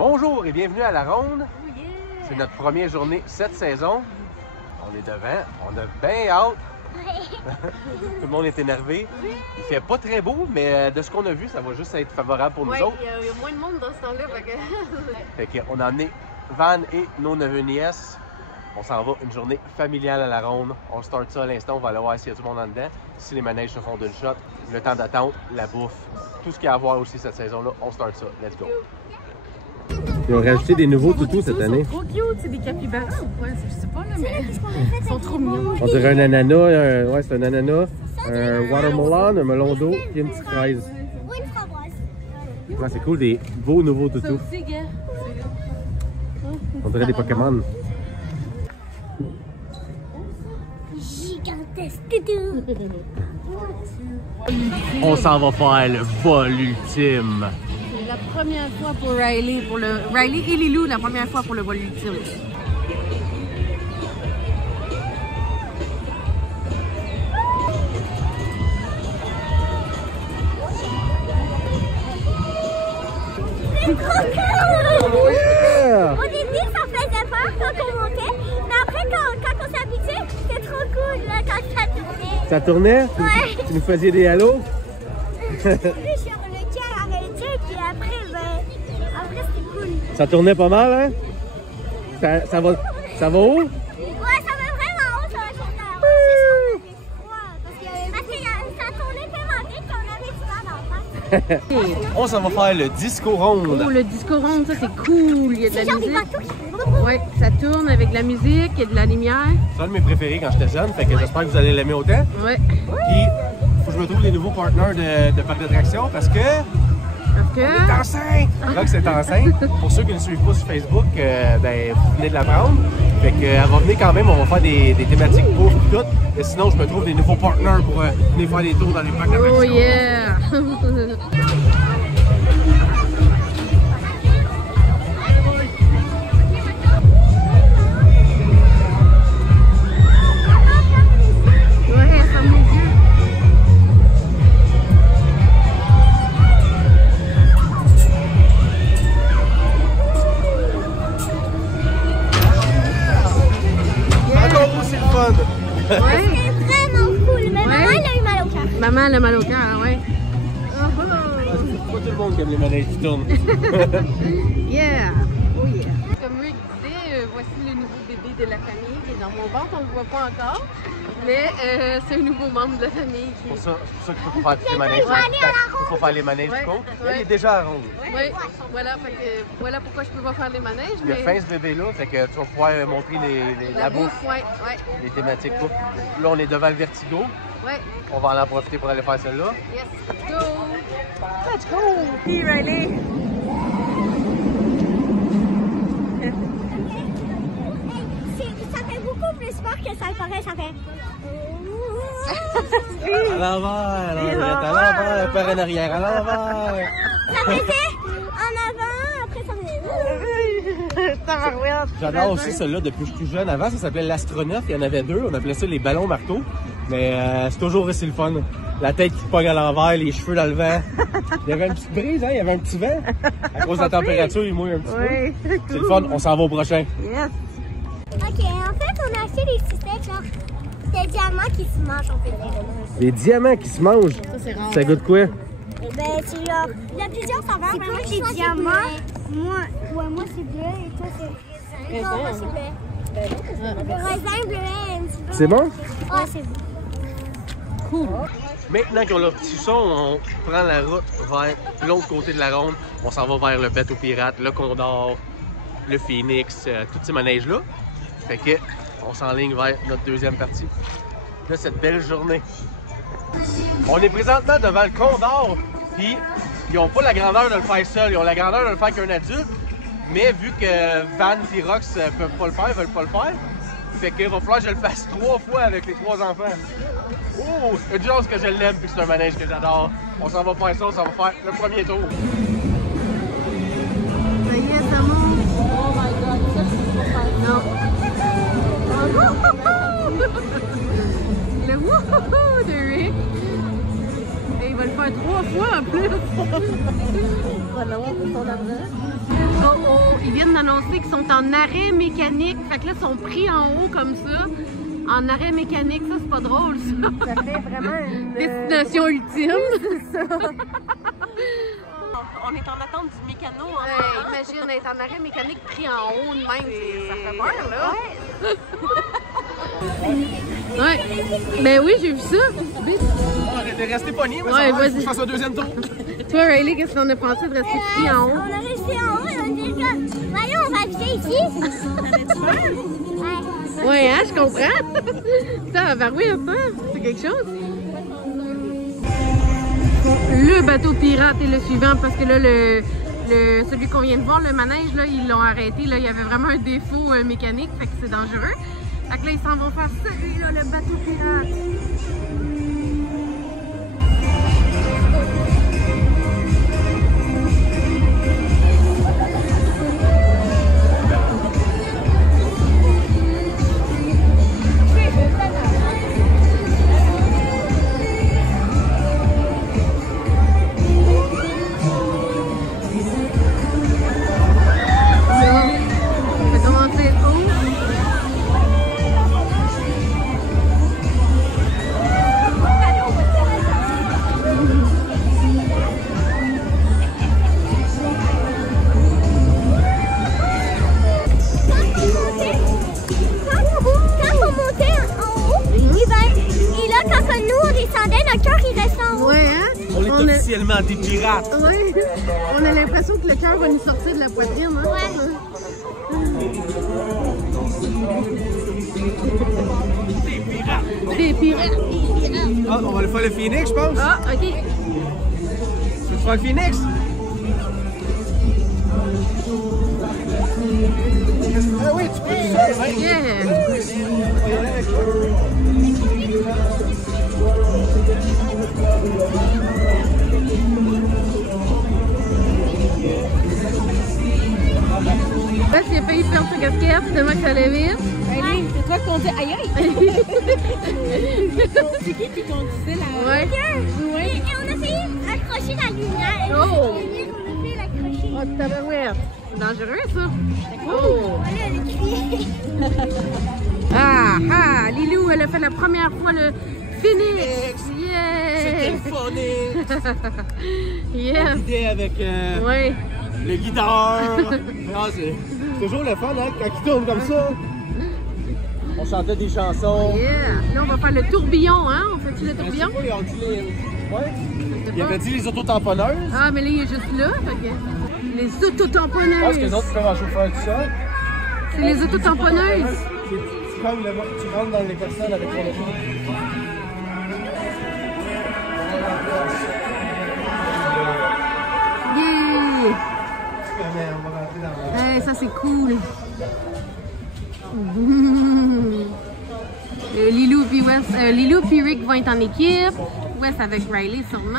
Bonjour et bienvenue à la ronde. Oh yeah. C'est notre première journée cette saison. On est devant, on a bien hâte. Tout le monde est énervé. Il fait pas très beau, mais de ce qu'on a vu, ça va juste être favorable pour nous autres. Il y a moins de monde dans ce temps-là. Fait qu'on a emmené Van et nos neveux nièces. On s'en va une journée familiale à la ronde. On start ça à l'instant, on va aller voir s'il y a tout le monde en dedans. Si les manèges se font d'une shot, le temps d'attente, la bouffe, tout ce qu'il y a à voir aussi cette saison-là, on start ça. Let's go! Ils ont rajouté des nouveaux toutous cette année. Ils sont trop cute, c'est des capybaras ou quoi? Je sais pas, là, mais ils sont trop mignons. On dirait un ananas, ouais, c'est un ananas, un watermelon, un melon d'eau et une petite fraise. Ou une framboise. Ouais, c'est cool, des beaux nouveaux Ça toutous. aussi, gars. On dirait des Pokémon. Gigantesque toutou. On s'en va faire le vol ultime. C'est la première fois pour Riley, Riley et Lilou, la première fois pour le vol ultime. C'est trop cool! Yeah! Au début, ça faisait peur quand on montait, mais après, quand on s'habituait, c'était trop cool là, quand ça tournait. Ça tournait? Ouais. Tu nous faisais des halos? Puis sur le quai arrêté, puis après, après c'était cool. Ça tournait pas mal, hein? Ça va haut? Ouais, ça va vraiment haut, ça va être content. Parce que ça tournait tellement vite qu'on avait du mal d'en face. On s'en va faire le disco ronde. Oh, le disco ronde, ça c'est cool. Il y a de C'est la genre des musique. bateaux qui... Ouais, ça tourne avec de la musique, il y a de la lumière. C'est un de mes préférés quand j'étais jeune, fait que j'espère que vous allez l'aimer autant. Ouais. Puis, faut que je me trouve des nouveaux partenaires de parc d'attraction parce que... Parce que. On est enceinte! Rox est enceinte. Pour ceux qui ne suivent pas sur Facebook, ben, vous venez de l'apprendre. Fait qu'elle va venir quand même, on va faire des thématiques bouffe et tout. Mais sinon, je me trouve des nouveaux partenaires pour venir faire des tours dans les parcs d'attraction. Oh yeah! Ouais, ça me dit. Encore aussi le fun! Ouais. C'était vraiment cool, mais maman, elle a eu mal au cœur. Maman, elle a mal au cœur, ouais. C'est pas tout le monde qui aime les manèges qui tournent. Yeah! Oh yeah! Comme Rick disait, voici le nouveau bébé de la famille qui est dans mon ventre. On ne le voit pas encore, mais c'est un nouveau membre de la famille. C'est pour ça qu'il faut faire tous les manèges. Ouais. Il faut faire les manèges Ouais. du côte. Ouais. Elle est déjà à ronde. Oui, voilà, fait que, voilà pourquoi je peux pas faire les manèges. Il a Mais faim ce bébé-là, fait que tu vas pouvoir montrer la bouffe, ouais, ouais, les thématiques bouffe. Là, on est devant le Vertigo. ouais. On va en profiter pour aller faire celle-là. Yes, let's go! Let's go! Hey, Riley! Ça fait beaucoup plus fort que ça le paraît, ça fait... À l'envers, à l'envers, peur en arrière, à l'envers. Ça faisait en avant, après ça faisait... J'adore aussi celle-là depuis que je suis tout jeune. Avant, ça s'appelait l'astronaute. Il y en avait deux. On appelait ça les ballons marteaux. Mais c'est toujours aussi le fun. La tête qui pogne à l'envers, les cheveux dans le vent. Il y avait une petite brise, hein? Il y avait un petit vent. À cause de la température, il mouille un petit Oui, peu. C'est le fun. On s'en va au prochain. Yes! Ok, en fait, on a acheté des petits steaks, genre des diamants qui se mangent, on peut dire. Les diamants qui se mangent. Ça, c'est rare. Ça goûte quoi? Ben, c'est genre... Il y a plusieurs saveurs. C'est quoi des diamants? Moi c'est bleu et toi c'est... Non, moi c'est bleu. Le raisin bleu, un petit peu. C'est bon? Ah, c'est bon. Cool! Maintenant qu'on a le petit son, on prend la route vers l'autre côté de la ronde. On s'en va vers le bateau pirate, le Condor, le Phoenix, tous ces manèges-là. Fait que on s'enligne vers notre deuxième partie de cette belle journée. On est présentement devant le Condor, puis ils n'ont pas la grandeur de le faire seul, ils ont la grandeur de le faire qu'un adulte. Mais vu que Van et Rox peuvent pas le faire, veulent pas le faire, fait qu'il va falloir que je le fasse 3 fois avec les 3 enfants. Oh, une chose que je l'aime puis c'est un manège que j'adore. On s'en va faire ça, on s'en va faire le premier tour. Ça y est, ça monte! Oh my god, ça je peux pas faire. Non! Le wouhou de Rick! Et il va le faire 3 fois en plus! Il va l'avoir pour son argent. Oh oh! viennent d'annoncer qu'ils sont en arrêt mécanique. Fait que là, ils sont pris en haut comme ça. En arrêt mécanique, ça, c'est pas drôle, ça. Ça fait vraiment une... Destination ultime. C'est ça. On est en attente du mécano. Imagine, être en arrêt mécanique pris en haut de même. Ça fait peur, là. Ouais. Ben oui, j'ai vu ça. Arrête de rester pogné, mais ouais, ça va, je fasse un deuxième tour. Toi, Riley, qu'est-ce qu'on a pensé de rester pris en haut? On a resté en haut et on dit comme, voyons, on va habiter ici. Ouais, hein, je comprends. Ça, ben oui, c'est quelque chose. Le bateau pirate est le suivant parce que là, celui qu'on vient de voir, le manège, là, ils l'ont arrêté. Là, il y avait vraiment un défaut mécanique, fait que c'est dangereux. Fait que là, ils s'en vont faire celui là, le bateau pirate. Officiellement des pirates. Oui, on a l'impression que le cœur va nous sortir de la poitrine. Hein? Ouais. Des pirates. Des pirates. Ah, on va aller faire le Phoenix, je pense. Ah, ok. Tu veux faire le Phoenix? Ah oui, tu peux tout ça. Yeah. Là, il a failli perdre sa casquette, tellement que ça allait vite. Allez, c'est toi qui conduis. Aïe aïe! C'est qui conduisait la... Ouais. Et on a failli accrocher la lumière. Oh! On a failli l'accrocher. Oh, tabarouette. C'est dangereux, ça. Oh! Voilà, elle a crié. Ah, ah! Lilou, elle a fait la première fois le Phoenix! Yeah! C'était funny! Yeah! L'idée avec Ouais. le guitare. Ah, c'est toujours le fun, hein, quand il tourne comme ça. On chantait des chansons. Yeah! Là, on va faire le tourbillon, hein? On fait-tu le tourbillon? Ouais. Il avait dit les autotamponneuses. Ah, mais là, il est juste là. Fait que... Les autotamponneuses! Je pense que les autres peuvent en chauffeur tout ça. C'est les autotamponneuses! Tu rentres dans les personnes avec ton auto. Yeah! Hey, ça, c'est cool! Lilou puis Rick vont être en équipe. Wes avec Riley sûrement.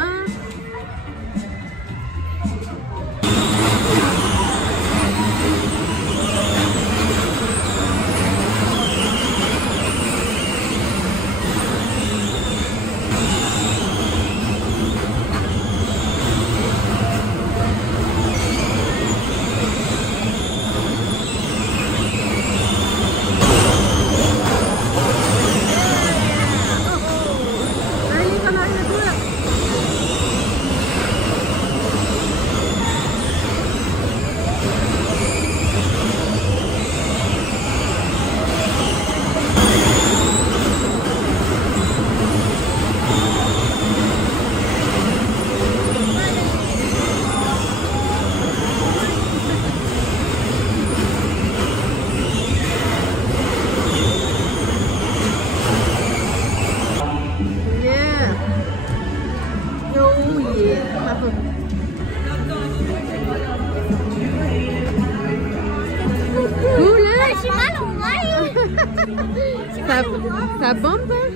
Ça bombe, hein?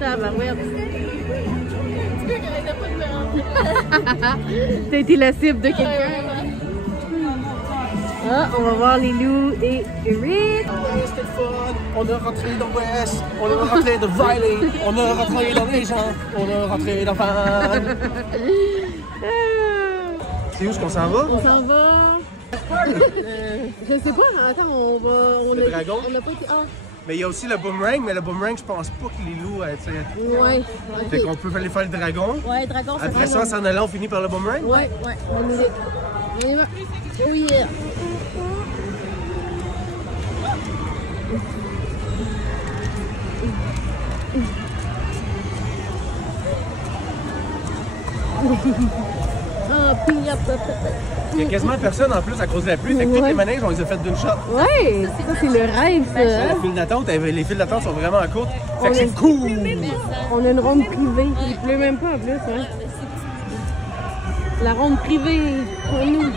Ça va, ouais. T'as été la cible de quelqu'un. Ah, on va voir Lilou et Rick. C'était fun. On a rentré dans West, on a rentré dans Riley, on a rentré dans les gens, on a rentré dans Fan. C'est où est-ce qu'on s'en va? On s'en va Je sais pas, attends, on Le dragon? On n'a pas été. Ah, Mais il y a aussi le boomerang, mais le boomerang, je pense pas que les loups. ouais. Fait Ok. qu'on peut aller faire le dragon. Ouais, dragon, c'est Après ça, en s'en allant, on finit par le boomerang? Ouais, ouais. On y va. On y va. Oh yeah. Ah, puis Il y a quasiment personne en plus à cause de la pluie. Fait que tous Ouais. les manèges, on les a fait d'une shot. Ouais, ça c'est le rêve, ça. Les files d'attente, les files d'attente sont vraiment courtes. Fait que c'est cool! On a une ronde privée. Il pleut même pas en plus, hein. La ronde privée pour nous.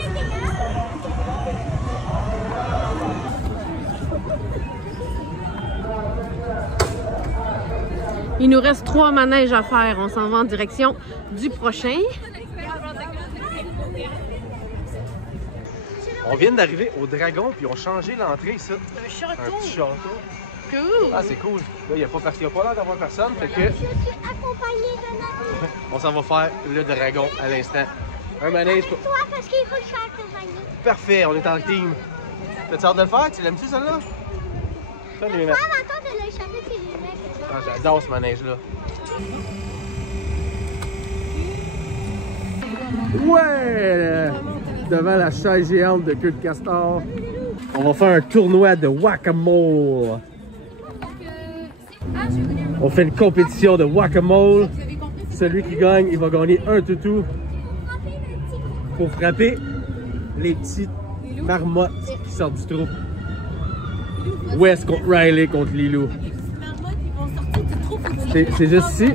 Il nous reste 3 manèges à faire. On s'en va en direction du prochain. On vient d'arriver au dragon, puis on a changé l'entrée ici. Un château. Un petit château. Cool. Ah, c'est cool. Là, il n'y a pas l'air d'avoir personne, fait que Je suis accompagnée d'un ami. on s'en va faire le dragon à l'instant. Un manège. Toi, parce qu'il faut que je sois accompagnée. Parfait, on est en team. T'as-tu hâte de le faire? Tu l'aimes-tu, celle-là? Ça, les Toi, attends de l'échapper puis les mecs. Ah, j'adore ce manège-là. Ouais! Devant la chaise géante de queue de castor. On va faire un tournoi de whack-a-mole. On fait une compétition de whack-a-mole. Celui qui gagne, il va gagner un toutou pour frapper les petites marmottes qui sortent du trou. West contre Riley contre Lilou. C'est juste ici.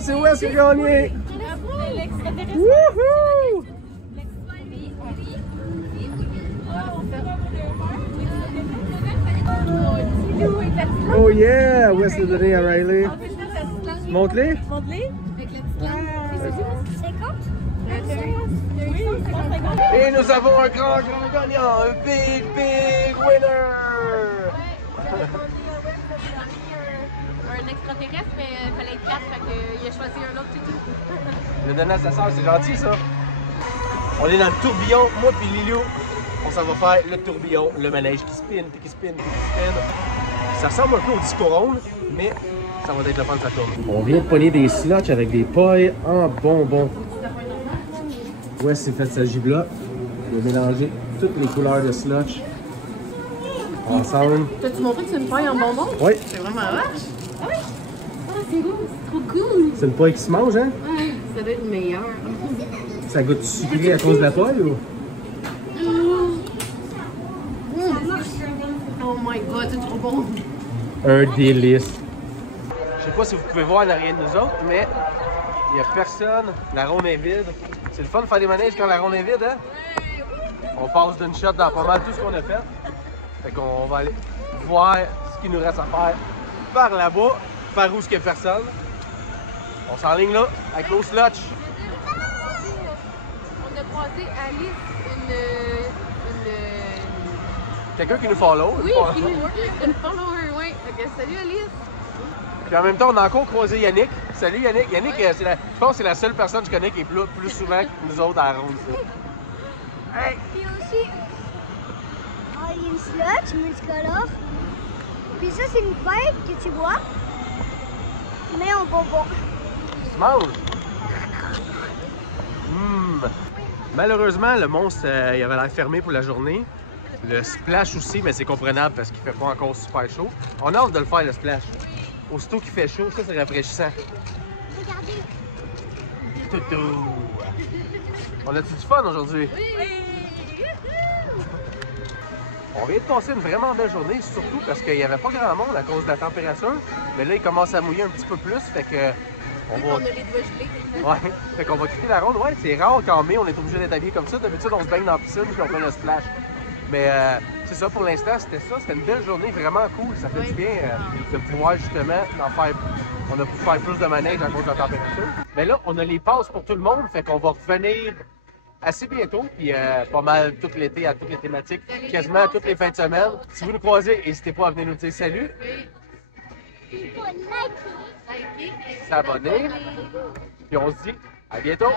C'est West qui a gagné! Wouhou! Oh yeah! West l'a donné à Riley. Montre-les! Et nous avons un grand gagnant! Un big winner! Un extraterrestre, mais il fallait être 4, fait qu'il a choisi un autre toutou. Le donner à sa soeur, c'est gentil ça! On est dans le tourbillon, moi puis Lilou. On s'en va faire le tourbillon, le manège qui spin, puis qui spin, puis qui spin. Ça ressemble un peu au disco ronde, mais ça va être le fun de ça tourne. On vient de pogner des slotch avec des pailles en bonbons. Ouais, c'est fait sa gibla. Il a mélangé toutes les couleurs de slotch ensemble. T'as-tu montré que c'est une paille en bonbons? Oui, C'est vraiment vache. Ah oui? Ah, c'est beau, c'est trop cool. c'est une paille qui se mange, hein? Ouais, ça doit être meilleur. Ça goûte sucré à cause de la paille ou? Oh my god, c'est trop bon. Un délice. Je sais pas si vous pouvez voir en arrière de nous autres, mais il n'y a personne. La ronde est vide. C'est le fun de faire des manèges quand la ronde est vide, hein? On passe d'une shot dans pas mal tout ce qu'on a fait. Fait qu'on va aller voir ce qu'il nous reste à faire par là-bas, par où il n'y a personne. On s'enligne là, avec nos slotch. On a croisé Alice, Quelqu'un qui nous follow. oui, une follower, oui. Ok, salut Alice. Puis en même temps, on a encore croisé Yannick. Salut Yannick. Yannick, je pense que c'est la seule personne que je connais qui est plus souvent que nous autres à la ronde. Hey! Puis aussi, il y a une slotch multicolore. Puis ça, c'est une paille que tu bois, mais en bonbon. Tu manges? Malheureusement, le monstre, il avait l'air fermé pour la journée. Le splash aussi, mais c'est comprenable parce qu'il fait pas encore super chaud. On a hâte de le faire, le splash. Aussitôt qu'il fait chaud, ça, c'est rafraîchissant. Regardez. Toutou! On a-tu du fun aujourd'hui? Oui. On vient de passer une vraiment belle journée, surtout parce qu'il n'y avait pas grand monde à cause de la température. Mais là, il commence à mouiller un petit peu plus, fait que... On a les doigts gelés. Ouais, fait qu'on va quitter la ronde. Ouais, c'est rare qu'en mai, on est obligé d'être habillé comme ça. D'habitude, on se baigne dans la piscine puis on fait le splash. Mais c'est ça, pour l'instant, c'était ça. C'était une belle journée, vraiment cool. Ça fait du bien de pouvoir justement en faire. On a pu faire plus de manège à cause de la température. Mais là, on a les passes pour tout le monde, fait qu'on va revenir assez bientôt, puis pas mal tout l'été, à toutes les thématiques, quasiment toutes les fins de semaine. Si vous nous croisez, n'hésitez pas à venir nous dire salut. Il faut liker. S'abonner. Puis on se dit à bientôt.